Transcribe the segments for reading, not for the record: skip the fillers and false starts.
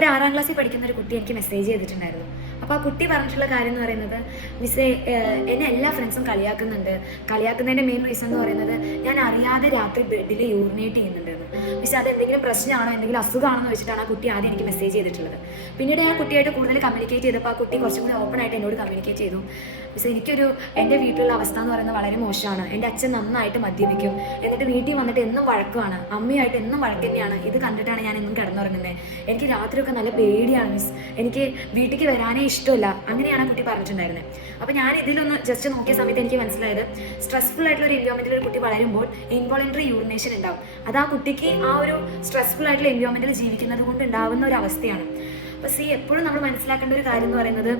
ഒരു 6ാം ക്ലാസ്സിൽ പഠിക്കുന്ന ഒരു കുട്ടി എനിക്ക് മെസ്സേജ് ചെയ്തിട്ടുണ്ടായിരുന്നു. അപ്പോൾ ആ കുട്ടി പറഞ്ഞിട്ടുള്ള കാര്യം എന്ന് പറയുന്നത്, മിസ്സേ എന്നെ എല്ലാ ഫ്രണ്ട്സും കളിയാക്കുന്നുണ്ട്. കളിയാക്കുന്നതിൻ്റെ മെയിൻ റീസൺ എന്ന് പറയുന്നത് ഞാൻ അറിയാതെ രാത്രി ബെഡിൽ യൂറിനേറ്റ് ചെയ്യുന്നുണ്ടെന്ന്. മിസ്സേ അത് എന്തെങ്കിലും പ്രശ്നമാണോ എന്തെങ്കിലും അസുഖമാണോ എന്ന് വെച്ചിട്ടാണ് ആ കുട്ടി ആദ്യം എനിക്ക് മെസ്സേജ് ചെയ്തിട്ടുള്ളത്. പിന്നീട് ആ കുട്ടിയായിട്ട് കൂടുതൽ കമ്മ്യൂണിക്കേറ്റ് ചെയ്തപ്പോൾ ആ കുട്ടി കുറച്ചും കൂടി ഓപ്പൺ ആയിട്ട് എന്നോട് കമ്മ്യൂണിക്കേറ്റ് ചെയ്തു. മിസ്സേ എൻ്റെ വീട്ടിലുള്ള അവസ്ഥ എന്ന് പറയുന്നത് വളരെ മോശമാണ്. എൻ്റെ അച്ഛൻ നന്നായിട്ട് മദ്യപിക്കും, എന്നിട്ട് വീട്ടിൽ വന്നിട്ട് എന്നും വഴക്കുമാണ്, അമ്മയായിട്ട് എന്നും വഴക്ക് തന്നെയാണ്. ഇത് കണ്ടിട്ടാണ് ഞാൻ എന്നും കിടന്നുറങ്ങുന്നത്. എനിക്ക് രാത്രിയൊക്കെ നല്ല പേടിയാണ് മിസ്, എനിക്ക് വീട്ടിലേക്ക് വരാനേ ഇഷ്ടമില്ല. അങ്ങനെയാണ് ആ കുട്ടി പറഞ്ഞിട്ടുണ്ടായിരുന്നത്. അപ്പോൾ ഞാൻ ഇതിലൊന്ന് ജസ്റ്റ് നോക്കിയ സമയത്ത് എനിക്ക് മനസ്സിലായത്, സ്ട്രെസ്ഫുൾ ആയിട്ടുള്ള ഒരു എൻവയോൺമെൻറ്റിൽ ഒരു കുട്ടി വളരുമ്പോൾ ഇൻവോളണ്ടറി യൂറിനേഷൻ ഉണ്ടാവും. അത് ആ കുട്ടിക്ക് ആ ഒരു സ്ട്രെസ്ഫുൾ ആയിട്ടുള്ള എൻവയോൺമെൻറ്റിൽ ജീവിക്കുന്നത് കൊണ്ട് ഉണ്ടാകുന്ന ഒരു അവസ്ഥയാണ്. അപ്പോൾ എപ്പോഴും നമ്മൾ മനസ്സിലാക്കേണ്ട ഒരു കാര്യം എന്ന് പറയുന്നത്,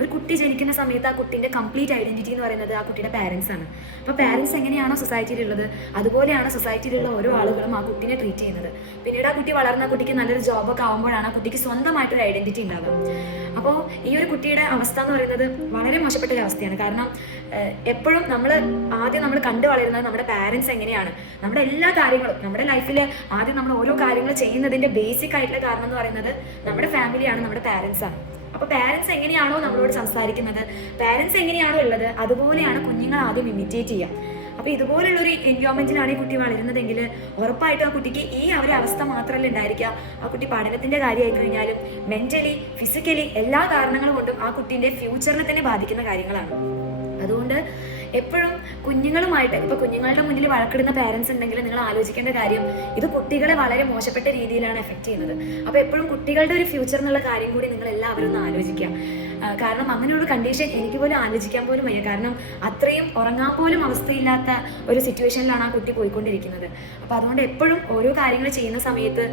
ഒരു കുട്ടി ജനിക്കുന്ന സമയത്ത് ആ കുട്ടീൻ്റെ കംപ്ലീറ്റ് ഐഡന്റിറ്റി എന്ന് പറയുന്നത് ആ കുട്ടിയുടെ പാരൻസ് ആണ്. അപ്പോൾ പാരൻസ് എങ്ങനെയാണോ സൊസൈറ്റിയിലുള്ളത്, അതുപോലെയാണ് സൊസൈറ്റിയിലുള്ള ഓരോ ആളുകളും ആ കുട്ടീനെ ട്രീറ്റ് ചെയ്യുന്നത്. പിന്നീട് ആ കുട്ടി വളർന്ന കുട്ടിക്ക് നല്ലൊരു ജോബൊക്കെ ആകുമ്പോഴാണ് ആ കുട്ടിക്ക് സ്വന്തമായിട്ടൊരു ഐഡന്റിറ്റി ഉണ്ടാകുക. അപ്പോൾ ഈ ഒരു കുട്ടിയുടെ അവസ്ഥ എന്ന് പറയുന്നത് വളരെ മോശപ്പെട്ട ഒരു അവസ്ഥയാണ്. കാരണം എപ്പോഴും ആദ്യം നമ്മൾ കണ്ടു വളരുന്നത് നമ്മുടെ പാരൻസ് എങ്ങനെയാണ്, നമ്മുടെ എല്ലാ കാര്യങ്ങളും നമ്മുടെ ലൈഫിൽ ആദ്യം നമ്മൾ ഓരോ കാര്യങ്ങൾ ചെയ്യുന്നതിൻ്റെ ബേസിക് ആയിട്ടുള്ള കാരണം എന്ന് പറയുന്നത് നമ്മുടെ ഫാമിലിയാണ്, നമ്മുടെ പാരൻസ് ആണ്. അപ്പോൾ പാരൻസ് എങ്ങനെയാണോ നമ്മളോട് സംസാരിക്കുന്നത്, പാരൻസ് എങ്ങനെയാണോ ഉള്ളത്, അതുപോലെയാണ് കുഞ്ഞുങ്ങൾ ആദ്യം ഇമിറ്റേറ്റ് ചെയ്യുക. അപ്പോൾ ഇതുപോലുള്ളൊരു എൻവയോൺമെന്റിലാണ് ഈ കുട്ടി വളരുന്നതെങ്കിൽ ഉറപ്പായിട്ടും ആ കുട്ടിക്ക് ഈ ഒരു അവസ്ഥ മാത്രമല്ല ഉണ്ടായിരിക്കുക, ആ കുട്ടി പഠനത്തിന്റെ കാര്യമായി കഴിഞ്ഞാലും മെന്റലി ഫിസിക്കലി എല്ലാ കാരണങ്ങൾ കൊണ്ടും ആ കുട്ടീൻ്റെ ഫ്യൂച്ചറിനെ തന്നെ ബാധിക്കുന്ന കാര്യങ്ങളാണ്. അതുകൊണ്ട് എപ്പോഴും കുഞ്ഞുങ്ങളുമായിട്ട്, ഇപ്പോൾ കുഞ്ഞുങ്ങളുടെ മുന്നിൽ വഴക്കിടുന്ന പാരൻസ് ഉണ്ടെങ്കിൽ നിങ്ങൾ ആലോചിക്കേണ്ട കാര്യം, ഇത് കുട്ടികളെ വളരെ മോശപ്പെട്ട രീതിയിലാണ് എഫക്റ്റ് ചെയ്യുന്നത്. അപ്പോൾ എപ്പോഴും കുട്ടികളുടെ ഒരു ഫ്യൂച്ചർ എന്നുള്ള കാര്യം കൂടി നിങ്ങൾ എല്ലാവരും ഒന്ന് ആലോചിക്കുക. കാരണം അങ്ങനെയൊരു കണ്ടീഷൻ എനിക്ക് പോലും ആലോചിക്കാൻ പോലും വയ്യ. കാരണം അത്രയും ഉറങ്ങാൻ പോലും അവസ്ഥയില്ലാത്ത ഒരു സിറ്റുവേഷനിലാണ് ആ കുട്ടി പോയിക്കൊണ്ടിരിക്കുന്നത്. അപ്പോൾ അതുകൊണ്ട് എപ്പോഴും ഓരോ കാര്യങ്ങൾ ചെയ്യുന്ന സമയത്ത്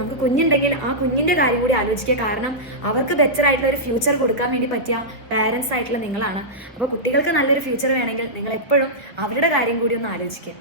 നമുക്ക് കുഞ്ഞുണ്ടെങ്കിൽ ആ കുഞ്ഞിൻ്റെ കാര്യം കൂടി ആലോചിക്കുക. കാരണം അവർക്ക് ബെറ്റർ ആയിട്ടുള്ള ഒരു ഫ്യൂച്ചർ കൊടുക്കാൻ വേണ്ടി പറ്റിയ പാരൻസ് ആയിട്ടുള്ള നിങ്ങളാണ്. അപ്പോൾ കുട്ടികൾക്ക് നല്ലൊരു ഫ്യൂച്ചർ വേണമെങ്കിൽ നിങ്ങൾ എപ്പോഴും അവരുടെ കാര്യം കൂടി ഒന്ന് ആലോചിക്കുക.